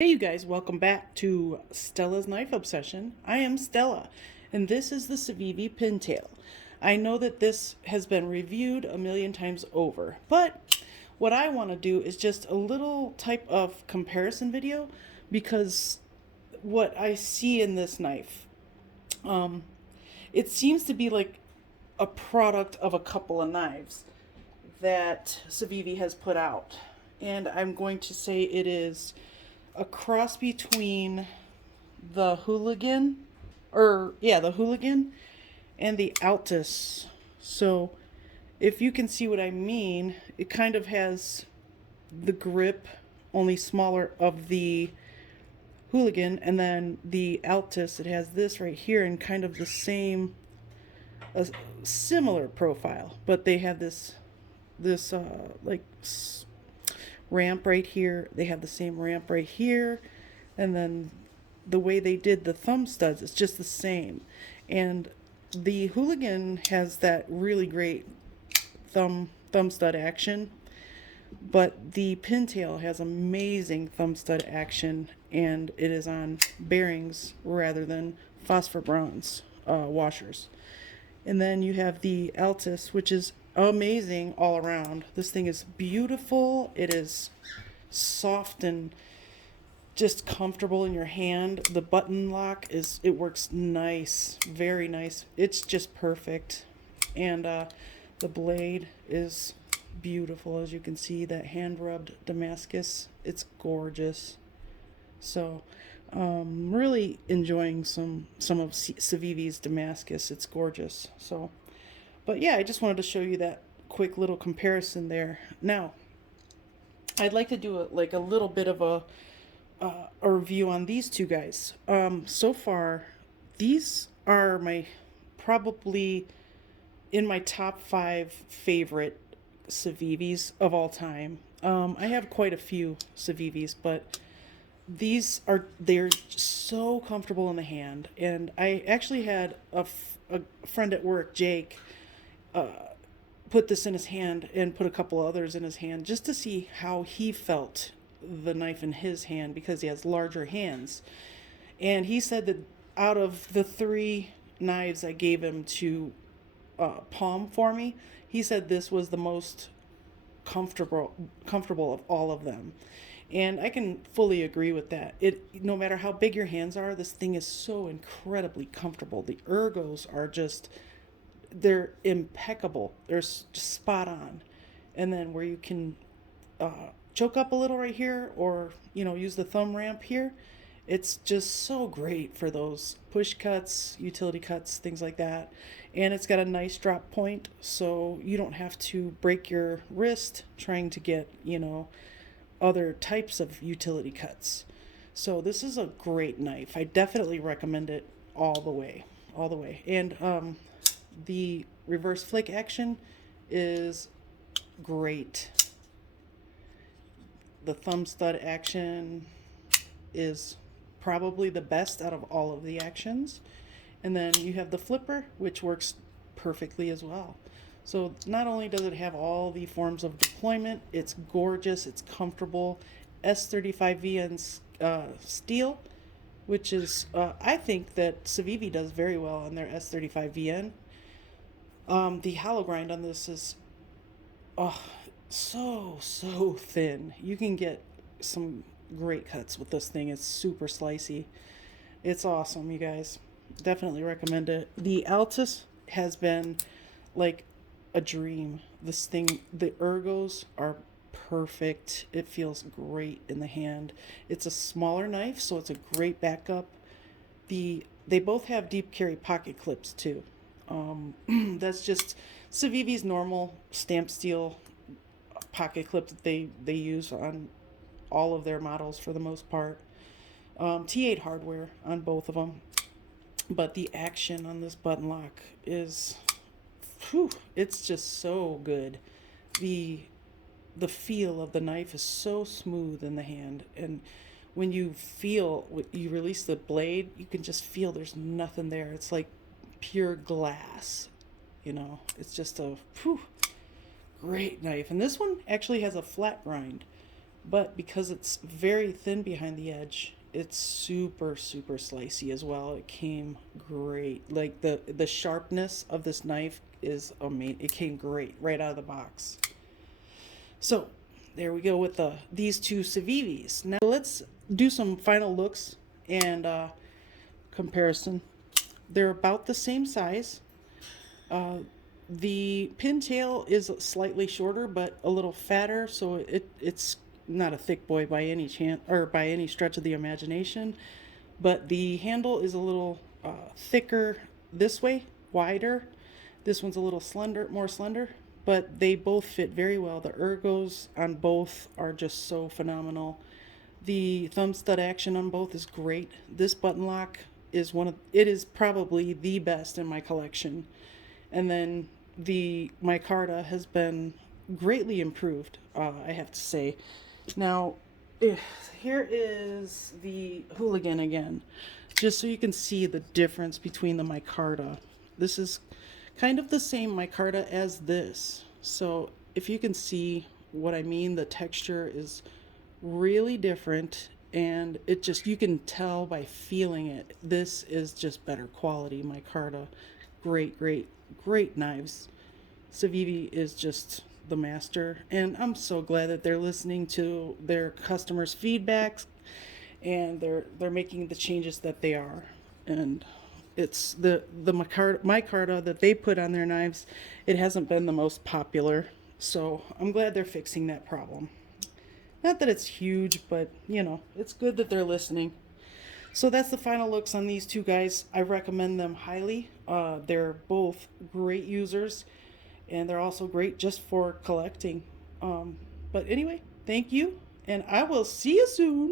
Hey, you guys, welcome back to Stella's Knife Obsession. I am Stella, and this is the Civivi Pintail. I know that this has been reviewed a million times over, but what I want to do is just a little type of comparison video because what I see in this knife, it seems to be like a product of a couple of knives that Civivi has put out. And I'm going to say it is a cross between the Hooligan, the Hooligan and the Altus. So if you can see what I mean, it kind of has the grip, only smaller, of the Hooligan, and then the Altus, it has this right here and kind of the same, a similar profile, but they have this ramp right here. They have the same ramp right here, and then the way they did the thumb studs is just the same. And the Hooligan has that really great thumb stud action, but the Pintail has amazing thumb stud action, and it is on bearings rather than phosphor bronze washers. And then you have the Altus, which is amazing all around. This thing is beautiful. It is soft and just comfortable in your hand. The button lock it works nice, very nice. It's just perfect. And the blade is beautiful, as you can see, that hand rubbed Damascus. It's gorgeous. So really enjoying some of Civivi's Damascus. It's gorgeous. So, but yeah, I just wanted to show you that quick little comparison there. Now, I'd like to do a little bit of a review on these two guys. So far, these are probably in my top 5 favorite Civivis of all time. I have quite a few Civivis, but they're so comfortable in the hand. And I actually had a friend at work, Jake, put this in his hand and put a couple others in his hand just to see how he felt the knife in his hand, because he has larger hands. And he said that out of the 3 knives I gave him to palm for me, he said this was the most comfortable of all of them. And I can fully agree with that. No matter how big your hands are, this thing is so incredibly comfortable. The ergos are they're impeccable. They're just spot on. And then where you can choke up a little right here, or use the thumb ramp here, it's just so great for those push cuts, utility cuts, things like that. And it's got a nice drop point, so you don't have to break your wrist trying to get other types of utility cuts. So this is a great knife. I definitely recommend it all the way, all the way. And the reverse flick action is great. The thumb stud action is probably the best out of all of the actions. And then you have the flipper, which works perfectly as well. So not only does it have all the forms of deployment, it's gorgeous, it's comfortable. S35VN steel, which is, I think that Civivi does very well on their S35VN. The hollow grind on this is so thin. You can get some great cuts with this thing. It's super slicey. It's awesome, you guys. Definitely recommend it. The Altus has been like a dream. This thing, the ergos are perfect. It feels great in the hand. It's a smaller knife, so it's a great backup. They both have deep carry pocket clips too. That's just Civivi's normal stamp steel pocket clip that they use on all of their models for the most part. T8 hardware on both of them. But the action on this button lock is, it's just so good. The feel of the knife is so smooth in the hand, and when you release the blade, you can just feel there's nothing there. It's like pure glass. It's just a great knife. And this one actually has a flat grind. but because it's very thin behind the edge, it's super super slicey as well. It came great. Like the sharpness of this knife is amazing. It came great right out of the box. So there we go with these two Civivis. Now let's do some final looks and comparison. They're about the same size. The pintail is slightly shorter, but a little fatter, so it's not a thick boy by any chance or by any stretch of the imagination. But the handle is a little thicker this way, wider. This one's a little slender, more slender, but they both fit very well. The ergos on both are just so phenomenal. The thumb stud action on both is great. This button lock is it is probably the best in my collection. And then the micarta has been greatly improved, I have to say. Now, here is the Hooligan again, just so you can see the difference between the micarta. This is kind of the same micarta as this. So if you can see what I mean, the texture is really different, and it just, you can tell by feeling it. This is just better quality micarta. Great, great, great knives. Civivi is just the master, and I'm so glad that they're listening to their customers' feedbacks, and they're making the changes that they are. And it's the micarta that they put on their knives. It hasn't been the most popular, so I'm glad they're fixing that problem. Not that it's huge, but you know, it's good that they're listening. So that's the final looks on these two guys. I recommend them highly. They're both great users, and they're also great just for collecting. But anyway, thank you, and I will see you soon.